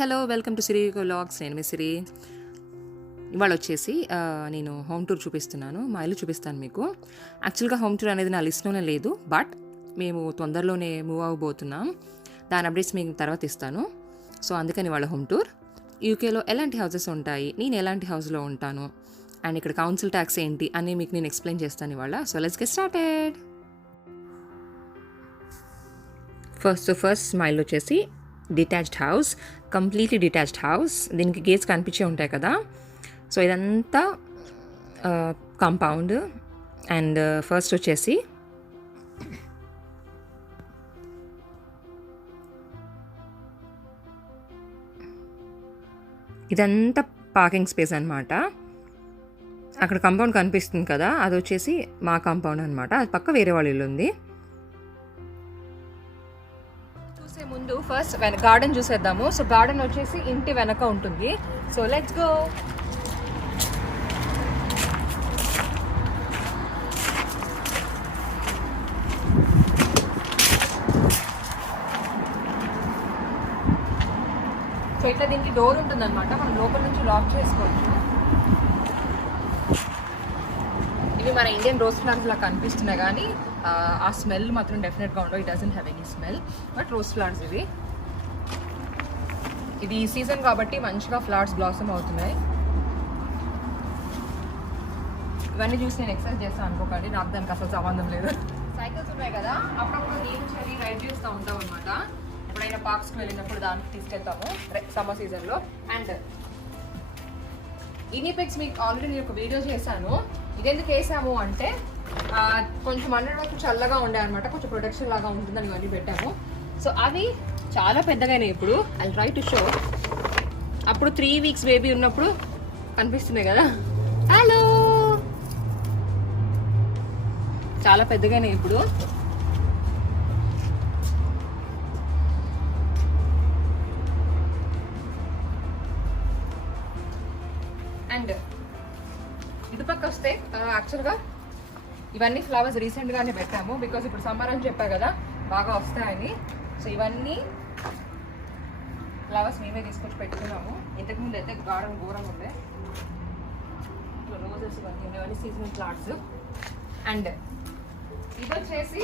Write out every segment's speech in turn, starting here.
Hello welcome to Siri vlogs. నేను మీ సిరి. ఇవాళ వచ్చేసి నేను హోమ్ టూర్ చూపిస్తున్నాను. మా ఇల్లు చూపిస్తాను మీకు. యాక్చువల్గా హోమ్ టూర్ అనేది నా లిస్ట్లోనే లేదు, బట్ మేము తొందరలోనే మూవ్ అవ్వబోతున్నాం. దాని అప్డేట్స్ మీకు తర్వాత ఇస్తాను. సో అందుకని వాళ్ళ హోమ్ టూర్. యూకేలో ఎలాంటి హౌసెస్ ఉంటాయి, నేను ఎలాంటి హౌస్లో ఉంటాను, అండ్ ఇక్కడ కౌన్సిల్ ట్యాక్స్ ఏంటి అని మీకు నేను ఎక్స్ప్లెయిన్ చేస్తాను ఇవాళ. So let's get started. First మా ఇల్లు వచ్చేసి detached house, completely detached house. దీనికి గేట్స్ కనిపించే ఉంటాయి కదా. సో ఇదంతా కాంపౌండ్. అండ్ ఫస్ట్ వచ్చేసి ఇదంతా పార్కింగ్ స్పేస్ అనమాట. అక్కడ కాంపౌండ్ కనిపిస్తుంది కదా, అది వచ్చేసి మా కాంపౌండ్ అనమాట. అది పక్క వేరే వాళ్ళ ఇల్లు ఉంది. ముందు ఫస్ట్ గార్డెన్ చూసేద్దాము. సో గార్డెన్ వచ్చేసి ఇంటి వెనక ఉంటుంది. So let's go. సో ఇట్లా దీనికి డోర్ ఉంటుంది అనమాట. మనం లోపల నుంచి లాక్ చేసుకోవచ్చు. ఇవి మన ఇండియన్ రోజ్ ఫ్లవర్స్ లా కనిపిస్తున్నాయి, కానీ ఆ స్మెల్ మాత్రం డెఫినెట్గా ఉండవు. It doesn't have any smell, but rose flowers ఇవి. ఇది ఈ సీజన్ కాబట్టి మంచిగా ఫ్లవర్స్ బ్లాసమ్ అవుతున్నాయి. ఇవన్నీ చూసి నేను ఎక్సర్సైజ్ చేస్తాను అనుకోకండి, నాకు దానికి అసలు సంబంధం లేదు. సైకిల్స్ ఉన్నాయి కదా, అప్పుడప్పుడు నేను చలి రైడ్ చేస్తూ ఉంటాం అనమాట. ఎప్పుడైనా పార్క్స్కి వెళ్ళినప్పుడు దానికి తీసుకెళ్తాము సమ్మర్ సీజన్లో. అండ్ ఇనిపెక్స్ మీకు ఆల్రెడీ నేను ఒక వీడియో చేశాను. ఇదెందుకు వేసాము అంటే కొంచెం అన్నటి వరకు చల్లగా ఉండే అనమాట, కొంచెం ప్రొటెక్షన్ లాగా ఉంటుందని ఇవన్నీ పెట్టాము. సో అవి చాలా పెద్దగానే ఇప్పుడు ఐ ట్రై టు షో. అప్పుడు 3 weeks బేబీ ఉన్నప్పుడు కనిపిస్తున్నాయి కదా. హలో, చాలా పెద్దగానే ఇప్పుడు. అండ్ ఇటుపక్క వస్తే యాక్చువల్గా ఇవన్నీ ఫ్లవర్స్ రీసెంట్గానే పెట్టాము, బికాస్ ఇప్పుడు సమ్మర్ అని చెప్పా కదా, బాగా వస్తాయని. సో ఇవన్నీ ఫ్లవర్స్ మేమే తీసుకొచ్చి పెట్టుకున్నాము. ఇంతకుముందు అయితే గార్డెన్ ఘోరంగా ఉండే. రోజెస్ ఇవన్నీ సీజనల్ ప్లాంట్స్. అండ్ ఇది వచ్చేసి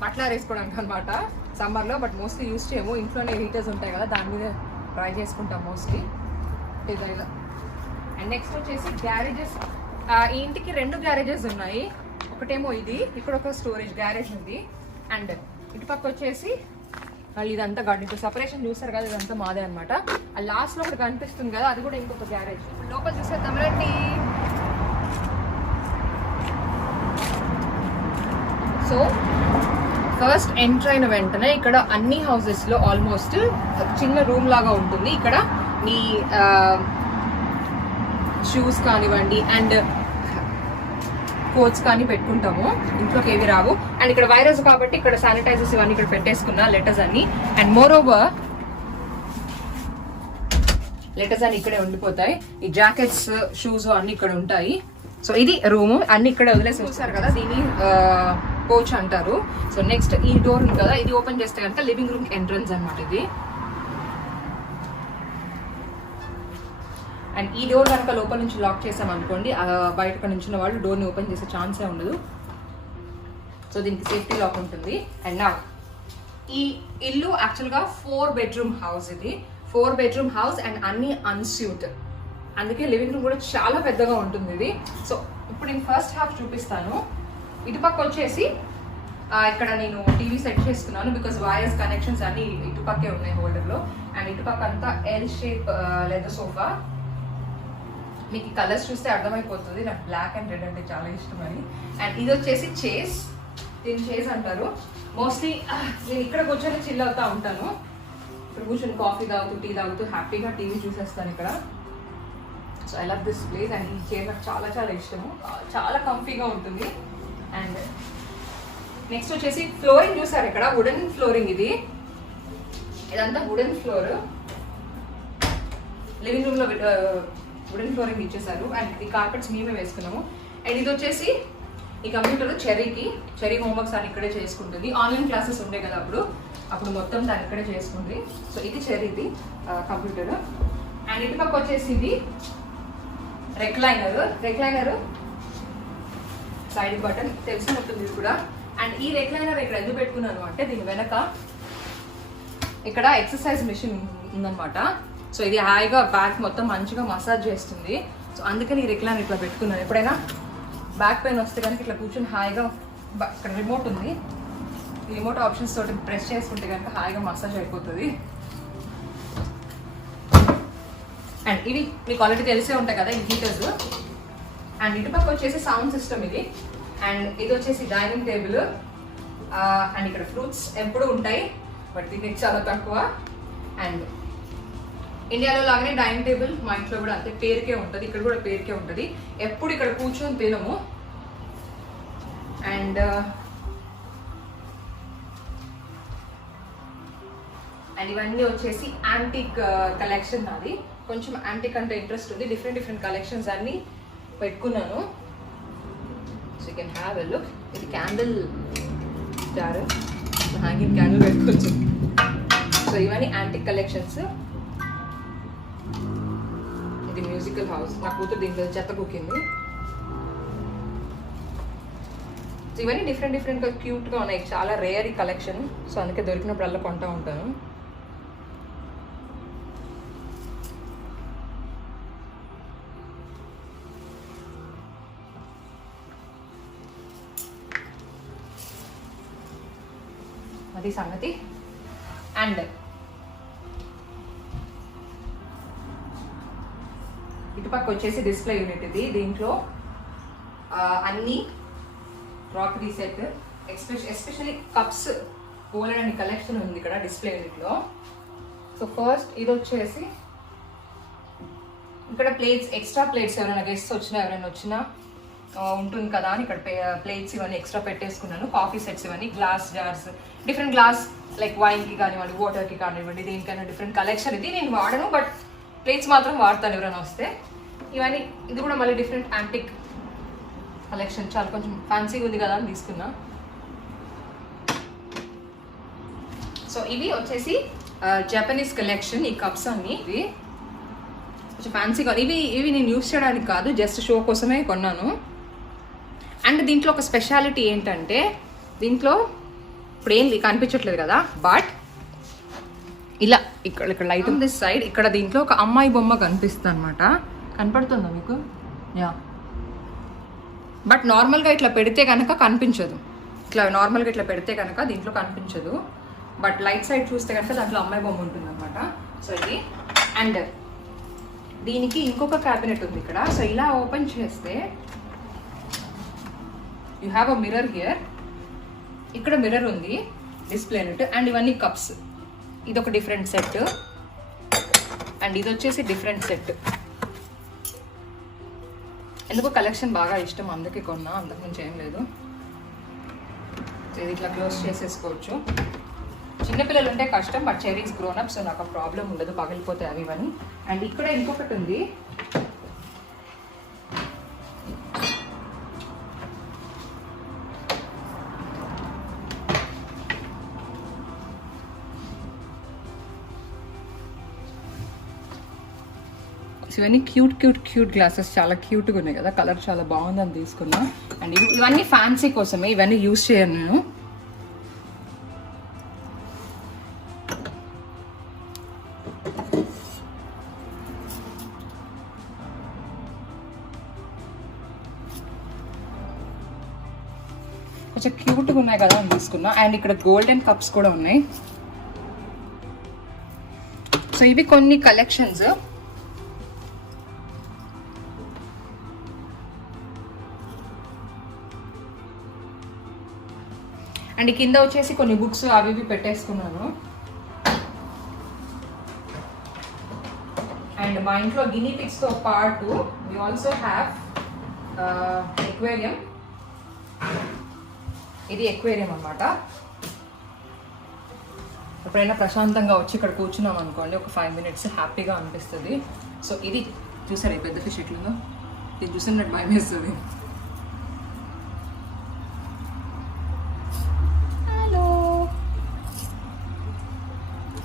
బట్టలు వేసుకోవడానికి అనమాట సమ్మర్లో, బట్ మోస్ట్లీ యూజ్ చేయము. ఇంట్లోనే హీటర్స్ ఉంటాయి కదా, దాని మీద ట్రై చేసుకుంటాం మోస్ట్లీ. ఇలా. అండ్ నెక్స్ట్ వచ్చేసి గ్యారేజెస్. ఈ ఇంటికి 2 గ్యారేజెస్ ఉన్నాయి. ఒకటేమో ఇది, ఇక్కడ ఒక స్టోరేజ్ గ్యారేజ్ ఉంది. అండ్ ఇటుపక్క వచ్చేసి వాళ్ళు ఇదంతా గార్డెన్. ఇప్పుడు సపరేషన్ చూస్తారు కదా, ఇదంతా మాదే అనమాట. ఆ లాస్ట్లో ఒకటి కనిపిస్తుంది కదా, అది కూడా ఇంకొక గ్యారేజ్. లోపల చూసేద్దాం రండి. సో ఫస్ట్ ఎంటర్ అయిన వెంటనే ఇక్కడ అన్ని హౌసెస్లో ఆల్మోస్ట్ చిన్న రూమ్ లాగా ఉంటుంది. ఇక్కడ మీ షూస్ కానివ్వండి అండ్ కోట్స్ కానీ పెట్టుకుంటాము, ఇంట్లోకి ఏవి రావు. అండ్ ఇక్కడ వైరస్ కాబట్టి ఇక్కడ శానిటైజర్స్ ఇవన్నీ ఇక్కడ పెట్టేసుకున్నా, లెటర్స్ అన్ని. అండ్ మోర్ ఓవర్ లెటర్స్ అన్ని ఇక్కడే ఉండిపోతాయి. ఈ జాకెట్స్, షూస్ అన్ని ఇక్కడ ఉంటాయి. సో ఇది రూమ్, అన్ని ఇక్కడ వదిలేసి చూసారు కదా, దీన్ని కోచ్ అంటారు. సో నెక్స్ట్ ఈ డోర్ ఉంది కదా, ఇది ఓపెన్ చేస్తే కనుక లివింగ్ రూమ్ ఎంట్రన్స్ అనమాట ఇది. అండ్ ఈ డోర్ కనుక లోపల నుంచి లాక్ చేసామనుకోండి, బయటకు నుంచి వాళ్ళు డోర్ని ఓపెన్ చేసే ఛాన్సే ఉండదు. సో దీనికి సేఫ్టీ లాక్ ఉంటుంది. అండ్ నా ఈ ఇల్లు యాక్చువల్గా 4 bedroom హౌస్. ఇది 4 bedroom హౌస్ అండ్ అన్ని అన్స్యూట్, అందుకే లివింగ్ రూమ్ కూడా చాలా పెద్దగా ఉంటుంది ఇది. సో ఇప్పుడు నేను ఫస్ట్ హాఫ్ చూపిస్తాను. ఇటుపక్క వచ్చేసి ఇక్కడ నేను టీవీ సెట్ చేసుకున్నాను, బికాస్ వైర్స్ కనెక్షన్స్ అన్ని ఇటుపక్కే ఉన్నాయి హోల్డర్లో. అండ్ ఇటుపక్క అంతా ఎల్ షేప్ లెదర్ సోఫా. మీకు ఈ కలర్స్ చూస్తే అర్థమైపోతుంది నాకు బ్లాక్ అండ్ రెడ్ అంటే చాలా ఇష్టం అని. అండ్ ఇది వచ్చేసి చేస్, దీన్ని చేస్ అంటారు. మోస్ట్లీ నేను ఇక్కడ కూర్చొని చిల్ అవుతూ ఉంటాను. ఇక్కడ కూర్చొని కాఫీ తాగుతూ, టీ తాగుతూ హ్యాపీగా టీవీ చూసేస్తాను ఇక్కడ. So I love this place. And ఈ చైర్ నాకు చాలా చాలా ఇష్టము, చాలా కంఫీగా ఉంటుంది. అండ్ నెక్స్ట్ వచ్చేసి ఫ్లోరింగ్ చూసారు, ఇక్కడ వుడెన్ ఫ్లోరింగ్. ఇదంతా వుడెన్ ఫ్లోర్. లివింగ్ రూమ్లో వుడెన్ ఫ్లోరింగ్ ఇచ్చేసారు. అండ్ ఈ కార్పెట్స్ మేమే వేసుకున్నాము. అండ్ ఇది వచ్చేసి ఈ కంప్యూటర్ చెర్రీ హోంవర్క్స్ అని ఇక్కడే చేసుకుంటుంది. ఆన్లైన్ క్లాసెస్ ఉండే కదా అప్పుడు, అప్పుడు మొత్తం దాని ఇక్కడే చేసుకుంది. సో ఇది చెరీది కంప్యూటర్. అండ్ ఇటు పక్క వచ్చేసి ఇది రెక్లైనర్ సైడ్ బటన్ తెలిసినట్టుంది ఇది కూడా. అండ్ ఈ రెక్లైనర్ ఇక్కడ ఎందుకు పెట్టుకున్నాను అంటే దీని వెనక ఇక్కడ ఎక్సర్సైజ్ మిషన్ ఉందన్నమాట. సో ఇది హాయిగా బ్యాక్ మొత్తం మంచిగా మసాజ్ చేస్తుంది. సో అందుకని ఈ రెక్లైనర్ ఇట్లా పెట్టుకున్నాను. ఎప్పుడైనా బ్యాక్ పెయిన్ వస్తే కనుక ఇట్లా కూర్చొని హాయిగా, ఇక్కడ రిమోట్ ఉంది, ఈ రిమోట్ ఆప్షన్స్ తోటి ప్రెస్ చేసుకుంటే కనుక హాయిగా మసాజ్ అయిపోతుంది. అండ్ ఇవి మీకు ఆల్రెడీ తెలిసే ఉంటాయి కదా ఈ హీటర్స్. అండ్ ఇటుపక్క వచ్చేసి సౌండ్ సిస్టమ్ ఇది. అండ్ ఇది వచ్చేసి డైనింగ్ టేబుల్. అండ్ ఇక్కడ ఫ్రూట్స్ ఎప్పుడు ఉంటాయి, బట్ దీనికి చాలా తక్కువ. అండ్ ఇండియాలో లాగానే డైనింగ్ టేబుల్ మా ఇంట్లో కూడా అంతే పేరుకే ఉంటుంది, ఇక్కడ కూడా పేరుకే ఉంటుంది. ఎప్పుడు ఇక్కడ కూర్చొని తినము. అండ్ ఇవన్నీ వచ్చేసి యాంటిక్ కలెక్షన్ నాది. కొంచెం యాంటిక్ అంటే ఇంట్రెస్ట్ ఉంది. డిఫరెంట్ కలెక్షన్స్ అన్ని పెట్టుకున్నాను. So you can have a look. ఇది క్యాండిల్ జార్, హ్యాంగింగ్ క్యాండిల్ పెట్టుకోవచ్చు. సో ఇవన్నీ యాంటిక్ కలెక్షన్స్. ఇది మ్యూజికల్ హౌస్, నా కూతురు దీంట్లో చెత్త కుక్కింది. సో ఇవన్నీ డిఫరెంట్గా క్యూట్గా ఉన్నాయి. చాలా రేర్ ఈ కలెక్షన్. సో అందుకే దొరికినప్పుడల్లా కొంటూ ఉంటాను. అది సంగతి. అండ్ ఇటుపక్క వచ్చేసి డిస్ప్లే యూనిట్ ఇది. దీంట్లో అన్ని క్రాకరీ సెట్, ఎస్పెషల్లీ కప్స్ బోలెడన్ని కలెక్షన్ ఉంది ఇక్కడ డిస్ప్లే యూనిట్లో. సో ఫస్ట్ ఇది వచ్చేసి ఇక్కడ ప్లేట్స్, ఎక్స్ట్రా ప్లేట్స్ ఎవరైనా గెస్ట్స్ వచ్చినా ఉంటుంది కదా అని ఇక్కడ ప్లేట్స్ ఇవన్నీ ఎక్స్ట్రా పెట్టేసుకున్నాను. కాఫీ సెట్స్ ఇవన్నీ, glass jars, different glass like వైన్కి కానివ్వండి, వాటర్కి కానివ్వండి, దేనికైనా డిఫరెంట్ కలెక్షన్. ఇది నేను వాడను, బట్ ప్లేట్స్ మాత్రం వాడతాను ఎవరైనా వస్తే. ఇవన్నీ ఇది కూడా మళ్ళీ డిఫరెంట్ యాంటిక్ కలెక్షన్, చాలా కొంచెం ఫ్యాన్సీగా ఉంది కదా అని తీసుకున్నా. సో ఇవి వచ్చేసి జపనీస్ కలెక్షన్. ఈ కప్స్ అన్ని ఇవి కొంచెం ఫ్యాన్సీగా, ఇవి నేను యూస్ చేయడానికి కాదు, జస్ట్ షో కోసమే కొన్నాను. అండ్ దీంట్లో ఒక స్పెషాలిటీ ఏంటంటే, దీంట్లో ఇప్పుడు ఏం కనిపించట్లేదు కదా, బట్ ఇలా ఇక్కడ లైట్ ఉంది దిస్ సైడ్, ఇక్కడ దీంట్లో ఒక అమ్మాయి బొమ్మ కనిపిస్తుంది అనమాట. కనపడుతుందా మీకు? యా. బట్ నార్మల్గా ఇట్లా పెడితే కనుక కనిపించదు. నార్మల్గా ఇట్లా పెడితే కనుక దీంట్లో కనిపించదు. బట్ లైట్ సైడ్ చూస్తే కనుక దాంట్లో అమ్మాయి బొమ్మ ఉంటుంది అనమాట. సో ఇది. అండ్ దీనికి ఇంకొక క్యాబినెట్ ఉంది ఇక్కడ. సో ఇలా ఓపెన్ చేస్తే you have a mirror here. ఇక్కడ మిర్రర్ ఉంది, డిస్ప్లే యూనిట్. అండ్ ఇవన్నీ కప్స్. ఇది ఒక డిఫరెంట్ సెట్. అండ్ ఇది వచ్చేసి డిఫరెంట్ సెట్. ఎందుకో కలెక్షన్ బాగా ఇష్టం, అందుకే కొన్నా, అంతకుమించి ఏం లేదు. ఇది ఇట్లా క్లోజ్ చేసేసుకోవచ్చు. చిన్నపిల్లలు ఉంటే కష్టం, but cherries grown up, so నాకు ఆ ప్రాబ్లం ఉండదు, పగిలిపోతాయి అవి ఇవన్నీ. అండ్ ఇక్కడ ఇంకొకటి ఉంది. ఇవన్నీ క్యూట్ గ్లాసెస్, చాలా క్యూట్గా ఉన్నాయి కదా, కలర్ చాలా బాగుందని తీసుకున్నా. అండ్ ఇవన్నీ ఫ్యాన్సీ కోసమే, ఇవన్నీ యూజ్ చేయను నేను. కొంచెం క్యూట్గా ఉన్నాయి కదా అని తీసుకున్నా. అండ్ ఇక్కడ గోల్డెన్ కప్స్ కూడా ఉన్నాయి. సో ఇవి కొన్ని కలెక్షన్స్. అండ్ కింద వచ్చేసి కొన్ని బుక్స్ అవి ఇవి పెట్టేసుకున్నాను. అండ్ మా ఇంట్లో గినీ పిగ్స్తో పాటు వి ఆల్సో హ్యావ్ ఎక్వేరియం. ఇది ఎక్వేరియం అన్నమాట. ఎప్పుడైనా ప్రశాంతంగా వచ్చి ఇక్కడ కూర్చున్నాం అనుకోండి, ఒక 5 minutes హ్యాపీగా అనిపిస్తుంది. సో ఇది చూసారు, ఈ పెద్ద ఫిష్ ఎట్లుందో, ఇది చూసినట్టు భయం వేస్తుంది.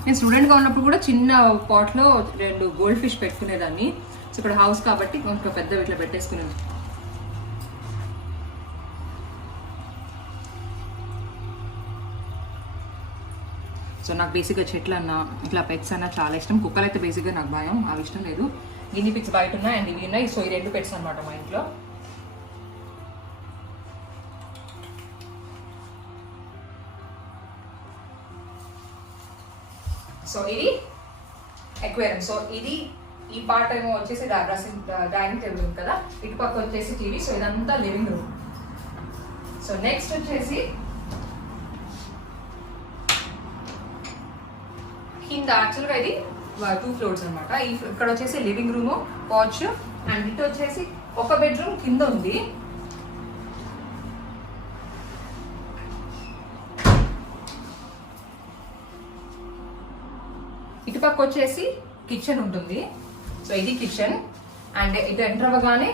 నేను స్టూడెంట్గా ఉన్నప్పుడు కూడా చిన్న పాట్లో 2 గోల్డ్ ఫిష్ పెట్టుకునేదాన్ని. సో ఇక్కడ హౌస్ కాబట్టి కొంచెం పెద్ద ఇట్లా పెట్టేసుకునేది. సో నాకు బేసిక్గా చెట్లు అన్నా ఇట్లా పెట్స్ అన్నా చాలా ఇష్టం. కుక్కలు అయితే బేసిక్గా నాకు భయం, అవి ఇష్టం లేదు. గిన్ని పిక్స్ బయట ఉన్నాయి అండ్ ఇవి ఉన్నాయి. సో ఈ 2 పెట్స్ అనమాట మా ఇంట్లో. సో ఇది ఎక్వేరియం. సో ఇది ఈ పార్ట్ ఏమో వచ్చేసి డైనింగ్ టేబుల్ ఉంది కదా, ఇటు పక్క వచ్చేసి టీవీ. సో ఇదంతా లివింగ్ రూమ్. సో నెక్స్ట్ వచ్చేసి కింద యాక్చువల్గా ఇది 2 ఫ్లోర్స్ అనమాట. ఇక్కడ వచ్చేసి లివింగ్ రూమ్, వాచ్ అండ్ ఇటు వచ్చేసి ఒక బెడ్రూమ్ కింద ఉంది. ఇటుపక్క వచ్చేసి కిచెన్ ఉంటుంది. సో ఇది కిచెన్ అండ్ ఇటు ఎంటర్ అవ్వగానే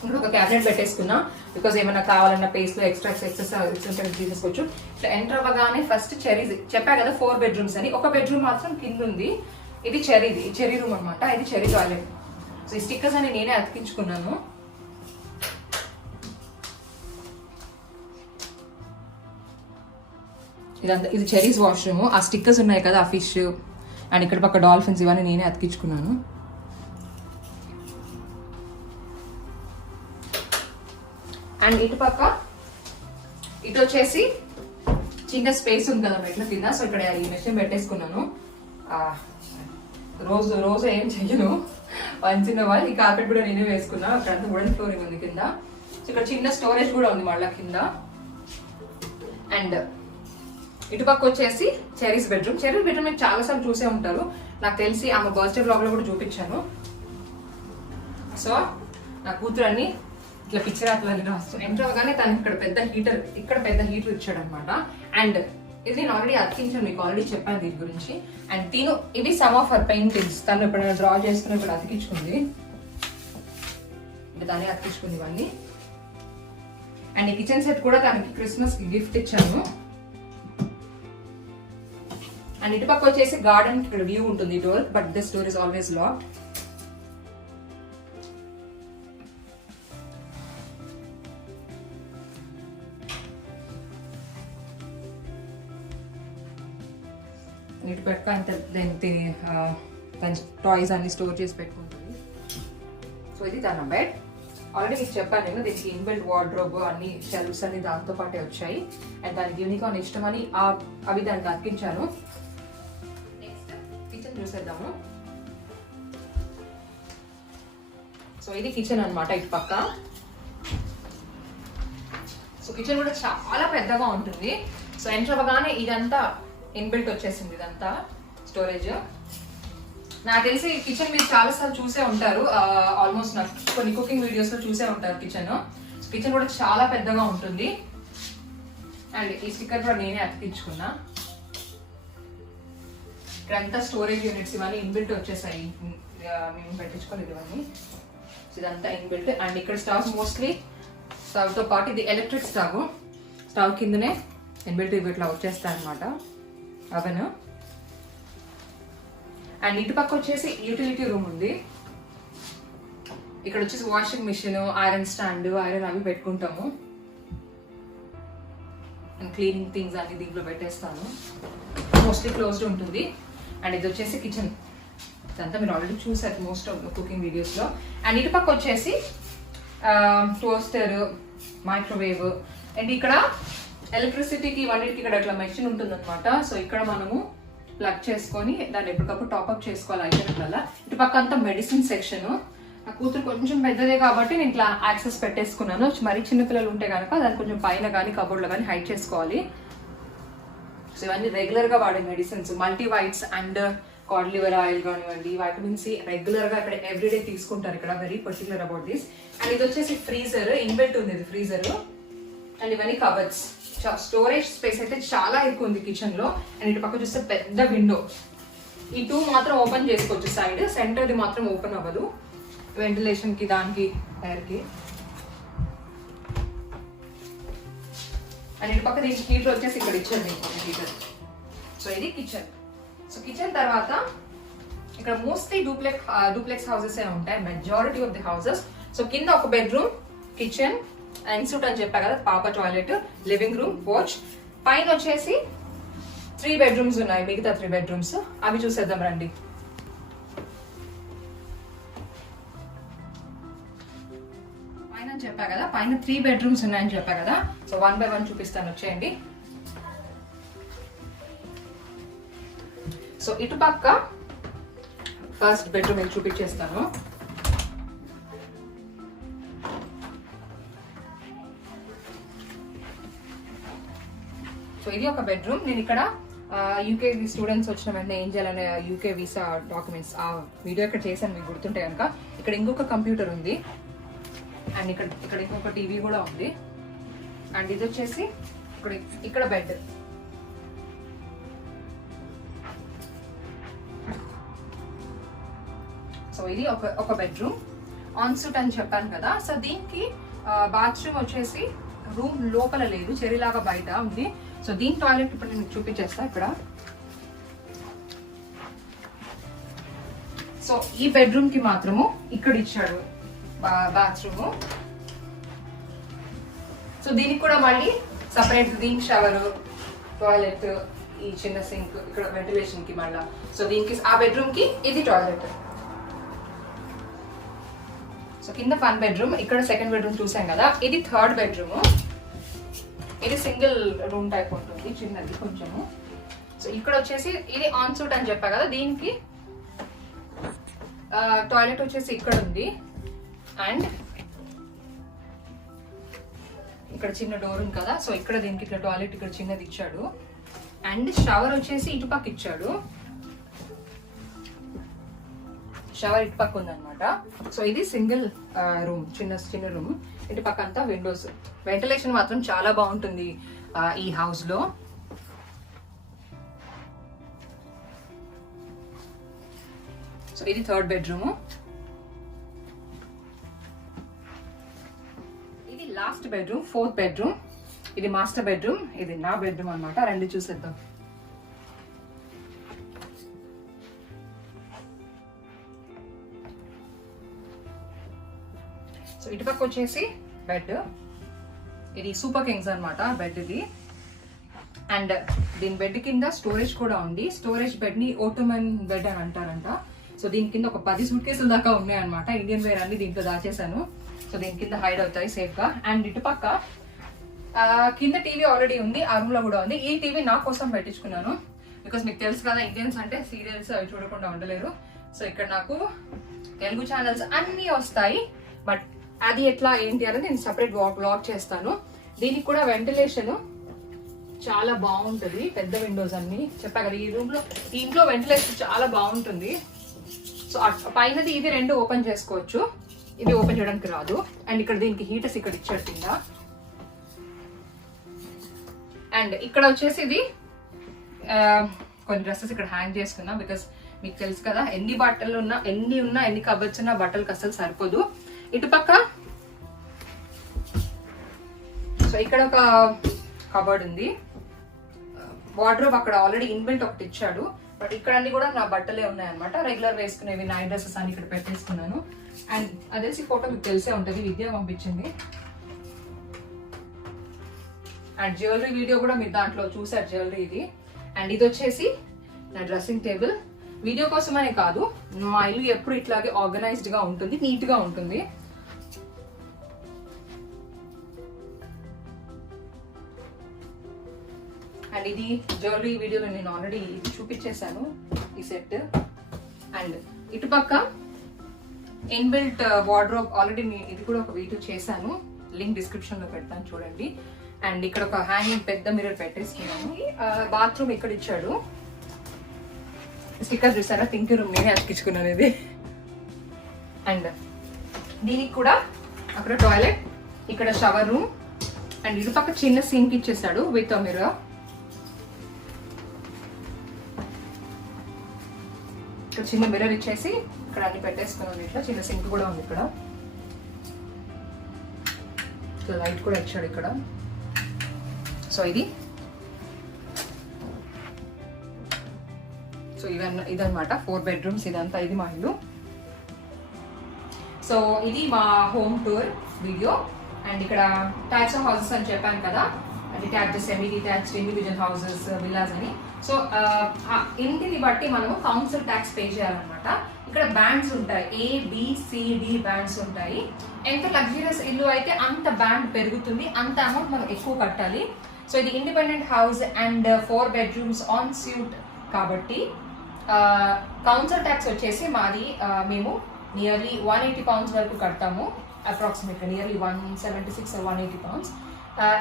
ఇక్కడ ఒక క్యాబినెట్ పెట్టేసుకున్నా, బికాజ్ ఏమైనా కావాలన్న పేస్ట్ ఎక్స్ట్రా తీసుకోవచ్చు. ఇట్లా ఎంటర్ అవ్వగానే ఫస్ట్ చెరీస్ చెప్పా కదా 4 బెడ్రూమ్స్ అని, ఒక బెడ్రూమ్ మాత్రం కింద ఉంది. ఇది చెరీ రూమ్ అనమాట. ఇది చెరీ టాయిలెట్. సో ఈ స్టిక్కర్స్ అని నేనే అతికించుకున్నాను. ఇదంతా ఇది చెరీస్ వాష్రూమ్. ఆ స్టిక్కర్స్ ఉన్నాయి కదా, ఆ ఫిష్ అండ్ ఇక్కడ పక్క డాల్ఫిన్స్, ఇవన్నీ నేనే అతికించుకున్నాను. అండ్ ఇటు పక్క ఇటు వచ్చేసి చిన్న స్పేస్ ఉంది కదా మెట్ల కింద. సో ఇక్కడ ఈ మెషిన్ పెట్టేసుకున్నాను. రోజు ఏం చెయ్యను, చిన్న వాళ్ళు. ఈ కార్పెట్ కూడా నేనే వేసుకున్నా. అక్కడంతా వుడెన్ ఫ్లోరింగ్ ఉంది కింద. సో ఇక్కడ చిన్న స్టోరేజ్ కూడా ఉంది మళ్ళీ కింద. అండ్ ఇటుపక్క వచ్చేసి చెరీస్ బెడ్రూమ్. చెరీస్ బెడ్రూమ్ మీరు చాలాసార్లు చూసే ఉంటారు, నాకు తెలిసి ఆమె బర్త్డే బ్లాగ్ లో కూడా చూపించాను. సో నా కూతురు అన్ని ఇట్లా పిక్చర్ అట్లా ఎంటర్ అవగానే తను ఇక్కడ పెద్ద హీటర్ ఇచ్చాడు అనమాట. అండ్ ఇది నేను ఆల్రెడీ అతికించాను, మీకు ఆల్రెడీ చెప్పాను దీని గురించి. అండ్ ఇవి సమ్ ఆఫ్ హర్ పెయింటింగ్స్. తను ఎప్పుడైనా డ్రా చేసుకుని ఇప్పుడు అతికించుకుంది, అంటే దాన్ని అతికించుకుంది ఇవన్నీ. అండ్ ఈ కిచెన్ సెట్ కూడా తనకి క్రిస్మస్ కి గిఫ్ట్ ఇచ్చాను. అండ్ ఇటుపక్క వచ్చేసి గార్డెన్ ఇక్కడ వ్యూ ఉంటుంది door, but this door is always locked. ఇటు పక్క అంత తన టాయ్స్ అన్ని స్టోర్ చేసి పెట్టుకుంటుంది. సో ఇది తన బెడ్. ఆల్రెడీ మీకు చెప్పాను నేను, దీనికి ఇన్బిల్ట్ వార్డ్రోబ్ అన్ని షెల్ఫ్స్ అన్ని దాంతో పాటే వచ్చాయి. అండ్ దానికి యూనికార్న్ ఇష్టమని అవి దానికి అతికించాను. నెక్స్ట్ కిచెన్ చూసేద్దాము. సో ఇది కిచెన్ అనమాట ఇటు పక్క. సో కిచెన్ కూడా చాలా పెద్దగా ఉంటుంది. సో ఎంటర్ అవ్వగానే ఇదంతా ఇన్బిల్ట్ వచ్చేసింది, ఇదంతా స్టోరేజ్. నాకు తెలిసి కిచెన్ మీరు చాలాసార్లు చూసే ఉంటారు, ఆల్మోస్ట్ నాకు కొన్ని కుకింగ్ వీడియోస్ లో చూసే ఉంటారు కిచెన్. కిచెన్ కూడా చాలా పెద్దగా ఉంటుంది. అండ్ ఈ స్టిక్కర్ కూడా నేనే అతికించుకున్నా. ఇక్కడంతా స్టోరేజ్ యూనిట్స్ ఇవన్నీ ఇన్బిల్ట్ వచ్చేసాయి, మేము పెట్టించుకోలేదు ఇవన్నీ. ఇదంతా ఇన్బిల్ట్. అండ్ ఇక్కడ స్టవ్ మోస్ట్లీ స్టవ్ తో పాటు ఇది ఎలక్ట్రిక్ స్టవ్ కిందనే ఇన్బిల్ట్ ఇట్లా వచ్చేస్తాయి అనమాట అవెన్. అండ్ ఇటు పక్క వచ్చేసి యూటిలిటీ రూమ్ ఉంది. ఇక్కడ వచ్చేసి washing machine, iron stand, iron అవి పెట్టుకుంటాము. అండ్ క్లీనింగ్ థింగ్స్ అన్ని దీంట్లో పెట్టేస్తాను. మోస్ట్లీ క్లోజ్డ్ ఉంటుంది. అండ్ ఇది వచ్చేసి కిచెన్. ఇదంతా మీరు ఆల్రెడీ చూసారు మోస్ట్ ఆఫ్ కుకింగ్ వీడియోస్ లో. అండ్ ఇటు పక్క వచ్చేసి టోస్టర్, మైక్రోవేవ్. అండ్ ఇక్కడ ఎలక్ట్రిసిటీకి ఇవన్నిటికి ఇక్కడ ఇట్లా మెషిన్ ఉంటుంది అనమాట. సో ఇక్కడ మనము ప్లగ్ చేసుకొని దాన్ని ఎప్పటికప్పుడు టాప్అప్ చేసుకోవాలి ఐటమ్ల. ఇటు పక్క అంతా మెడిసిన్ సెక్షన్. నా కూతురు కొంచెం పెద్దదే కాబట్టి నేను ఇట్లా యాక్సెస్ పెట్టేసుకున్నాను. మరి చిన్నపిల్లలు ఉంటే కనుక దాన్ని కొంచెం పైన కానీ కబోర్డ్లో కానీ హైడ్ చేసుకోవాలి. సో ఇవన్నీ రెగ్యులర్ గా వాడే medicines, multivits and cod liver oil కానివ్వండి, వైటమిన్ సి రెగ్యులర్ గా ఇక్కడ ఎవ్రీడే తీసుకుంటారు. ఇక్కడ very particular about this. And ఇది వచ్చేసి ఫ్రీజర్, ఇన్బిల్ట్ ఉంది ఇది ఫ్రీజర్. అండ్ ఇవన్నీ కబర్డ్స్. స్టోరేజ్ స్పేస్ అయితే చాలా ఎక్కువ ఉంది కిచెన్ లో. అండ్ ఇటు పక్క చూస్తే పెద్ద విండో. ఈ 2 మాత్రం ఓపెన్ చేసుకోవచ్చు సైడ్, సెంటర్ ది మాత్రం ఓపెన్ అవ్వదు వెంటిలేషన్ కి, దానికి ఎయిర్ కి. అండ్ ఇటు పక్క దీనికి హీటర్ వచ్చేసి ఇక్కడ ఇచ్చారు దీనికి హీటర్. సో ఇది కిచెన్. సో కిచెన్ తర్వాత ఇక్కడ మోస్ట్లీ డూప్లెక్స్ హౌసెస్ ఉంటాయి, majority of the houses. So కింద ఒక బెడ్రూమ్, కిచెన్, ఎన్సూట్ అని చెప్పా కదా, పాప టాయిలెట్, లివింగ్ రూమ్, పోర్చ్. పైన వచ్చేసి 3 bedrooms ఉన్నాయి, మిగతా 3 bedrooms అవి చూసేద్దాం రండి. పైన చెప్పా కదా, పైన 3 bedrooms ఉన్నాయని చెప్పా కదా. సో 1 by 1 చూపిస్తాను, వచ్చేయండి. సో ఇటు పక్క ఫస్ట్ బెడ్రూమ్ నేను చూపించేస్తాను. సో ఇది ఒక బెడ్రూమ్. నేను ఇక్కడ యూకే స్టూడెంట్స్ వచ్చిన వెంటనే ఏం చేయాలనే యూకే వీసా డాక్యుమెంట్స్ ఆ వీడియో ఇక్కడ చేశాను, మీకు గుర్తుంటే కనుక. ఇక్కడ ఇంకొక కంప్యూటర్ ఉంది, అండ్ ఇక్కడ ఇంకొక టీవీ కూడా ఉంది. అండ్ ఇది వచ్చేసి ఇక్కడ బెడ్. సో ఇది ఒక బెడ్రూమ్. ఆన్సూట్ అని చెప్పాను కదా. సో దీనికి బాత్రూమ్ వచ్చేసి రూమ్ లోపల లేదు, చెరిలాగా బయట ఉంది. సో దీని టాయిలెట్ ఇప్పుడు నేను చూపించేస్తా ఇక్కడ. సో ఈ బెడ్రూమ్ కి మాత్రము ఇక్కడ ఇచ్చాడు బాత్రూమ్. సో దీనికి కూడా మళ్ళీ సపరేట్, దీనికి షవర్, టాయిలెట్, ఈ చిన్న సింక్, ఇక్కడ వెంటిలేషన్ కి మళ్ళా. సో దీనికి ఆ బెడ్రూమ్ కి ఇది టాయిలెట్. సో కింద 1 bedroom, ఇక్కడ 2nd bedroom చూసాం కదా. ఇది 3rd bedroom. ఇది సింగిల్ రూమ్ టైప్ ఉంటుంది, చిన్నది కొంచెము. సో ఇక్కడ వచ్చేసి ఇది ఆన్సూట్ అని చెప్పా కదా, దీనికి టాయిలెట్ వచ్చేసి ఇక్కడ ఉంది. అండ్ ఇక్కడ చిన్న డోర్ ఉంది కదా. సో ఇక్కడ దీనికి ఇట్లా టాయిలెట్ ఇక్కడ చిన్నది ఇచ్చాడు. అండ్ షవర్ వచ్చేసి ఇటుపక్క ఇచ్చాడు. షవర్ ఇటు పక్క ఉందన్నమాట. సో ఇది సింగిల్ రూమ్, చిన్న రూమ్. ఇటు పక్క అంతా విండోస్. వెంటిలేషన్ మాత్రం చాలా బాగుంటుంది ఈ హౌస్ లో. సో ఇది 3rd bedroom. ఇది లాస్ట్ బెడ్రూమ్, 4th bedroom. ఇది మాస్టర్ బెడ్రూమ్, ఇది నా బెడ్రూమ్ అన్నమాట. రండి చూసేద్దాం. సో ఇటుపక్క వచ్చేసి బెడ్. ఇది సూపర్ కింగ్స్ అనమాట బెడ్ ఇది. అండ్ దీని బెడ్ కింద స్టోరేజ్ కూడా ఉంది. స్టోరేజ్ బెడ్ ని ఓటోమన్ బెడ్ అని అంటారంట. సో దీని కింద ఒక 10 suitcases కేసుల దాకా ఉన్నాయన్నమాట. ఇండియన్ వేర్ అన్ని దీంట్లో దాచేసాను. సో దీని కింద హైడ్ అవుతాయి సేఫ్ గా. అండ్ ఇటుపక్క కింద టీవీ ఆల్రెడీ ఉంది, ఆ రూమ్ లో కూడా ఉంది. ఈ టీవీ నా కోసం పెట్టించుకున్నాను, బికాస్ మీకు తెలుసు కదా ఇండియన్స్ అంటే సీరియల్స్ అవి చూడకుండా ఉండలేరు. సో ఇక్కడ నాకు తెలుగు ఛానల్స్ అన్ని వస్తాయి. బట్ అది ఎట్లా ఏంటి అనేది నేను సపరేట్ వ్లాగ్ చేస్తాను. దీనికి కూడా వెంటిలేషన్ చాలా బాగుంటుంది, పెద్ద విండోస్ అన్ని చెప్పా కదా. ఈ రూమ్ లో, ఈ ఇంట్లో వెంటిలేషన్ చాలా బాగుంటుంది. సో పైనది ఇది 2 ఓపెన్ చేసుకోవచ్చు, ఇది ఓపెన్ చేయడానికి రాదు. అండ్ ఇక్కడ దీనికి హీటర్స్ ఇక్కడ ఇచ్చాడు కింద. అండ్ ఇక్కడ వచ్చేసి ఇది కొన్ని డ్రెస్సెస్ ఇక్కడ హ్యాంగ్ చేసుకున్నా, బికాస్ మీకు తెలుసు కదా ఎన్ని బట్టలు ఉన్నా, ఎన్ని కబర్డ్స్ ఉన్నా బట్టలకు అసలు సరిపోదు. ఇటుపక్క సో ఇక్కడ ఒక కబర్డ్ ఉంది, వార్డ్రోబ్ అక్కడ ఆల్రెడీ ఇన్బిల్ట్ ఒకటి ఇచ్చాడు. బట్ ఇక్కడ అన్ని కూడా నా బట్టలే ఉన్నాయన్నమాట, రెగ్యులర్ వేసుకునేవి, నైట్ డ్రెస్సెస్ అని ఇక్కడ పెట్టేసుకున్నాను. అండ్ అదే ఫోటో మీకు తెలిసే ఉంటుంది, విద్య పంపించింది. అండ్ జ్యువెలరీ వీడియో కూడా మీరు దాంట్లో చూసారు, జ్యువెలరీ ఇది. అండ్ ఇది వచ్చేసి నా డ్రెస్సింగ్ టేబుల్. వీడియో కోసమనే కాదు, మా ఇల్లు ఎప్పుడు ఇట్లాగే ఆర్గనైజ్డ్ గా ఉంటుంది, నీట్ గా ఉంటుంది. అండ్ ఇది జ్యువెలరీ వీడియోలో నేను ఆల్రెడీ చూపించేశాను ఈ సెట్. అండ్ ఇటుపక్క ఇన్బిల్ట్ వార్డ్రోబ్ ఆల్రెడీ ఇది కూడా ఒక వీడియో చేశాను, లింక్ డిస్క్రిప్షన్ లో పెడతాను చూడండి. అండ్ ఇక్కడ ఒక హ్యాంగింగ్ పెద్ద మిర్రర్ పెట్టేసుకున్నాను. బాత్రూమ్ ఇక్కడ ఇచ్చాడు, స్టిక్కర్ చూసారా, థింక్ రూమ్ నేనే అతికించుకున్నాను ఇది. అండ్ దీనికి కూడా అక్కడ టాయిలెట్, ఇక్కడ షవర్ రూమ్. అండ్ ఇది పక్క చిన్న సింక్ ఇచ్చేసాడు విత్ మిర్రర్. ఇక్కడ చిన్న మిర్రర్ ఇచ్చేసి ఇక్కడ అన్ని పెట్టేసుకున్నాను. ఇట్లా చిన్న సింక్ కూడా ఉంది ఇక్కడ. లైట్ కూడా ఇచ్చాడు ఇక్కడ. సో ఇది, సో సో ఇదన్నమాట 4 bedrooms ఇదంతా, ఇది మా ఇల్లు. సో ఇది మా హోమ్ టూర్ వీడియో. అండ్ ఇక్కడ టైప్స్ ఆఫ్ హౌసెస్ అని చెప్పాను కదా, detached, semi detached, individual houses, villas అని. సో ఇంటిని బట్టి మనము కౌన్సిల్ ట్యాక్స్ పే చేయాలన్నమాట. ఇక్కడ బ్యాండ్స్ ఉంటాయి, ABCD బ్యాండ్స్ ఉంటాయి. ఎంత లగ్జరియస్ ఇల్లు అయితే అంత బ్యాండ్ పెరుగుతుంది, అంత అమౌంట్ మనం ఎక్కువ కట్టాలి. సో ఇది independent house and 4 bedrooms on suit కాబట్టి కౌన్సిల్ ట్యాక్స్ వచ్చేసి మాది మేము నియర్లీ £180 వరకు కడతాము, అప్రాక్సిమేట్గా నియర్లీ 176 or 180 pounds.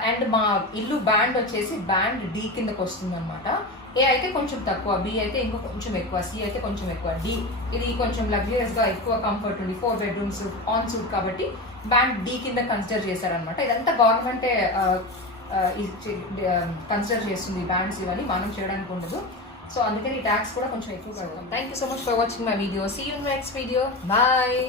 అండ్ మా ఇల్లు బ్యాండ్ వచ్చేసి బ్యాండ్ D కిందకి వస్తుంది అనమాట. A అయితే కొంచెం తక్కువ, B అయితే ఇంకో కొంచెం ఎక్కువ, C అయితే కొంచెం ఎక్కువ, D ఇది కొంచెం లగ్జరియస్ గా ఎక్కువ కంఫర్ట్ ఉంది, 4 bedrooms ఆన్ సూట్ కాబట్టి బ్యాండ్ D కింద కన్సిడర్ చేశారనమాట. ఇదంతా గవర్నమెంటే కన్సిడర్ చేస్తుంది బ్యాండ్స్, ఇవన్నీ మనం చేయడానికి ఉండదు. సో అందుకని ట్యాక్స్ కూడా కొంచెం ఎక్కువ కడతాం. Thank you so much for watching my video. See you in next video. Bye.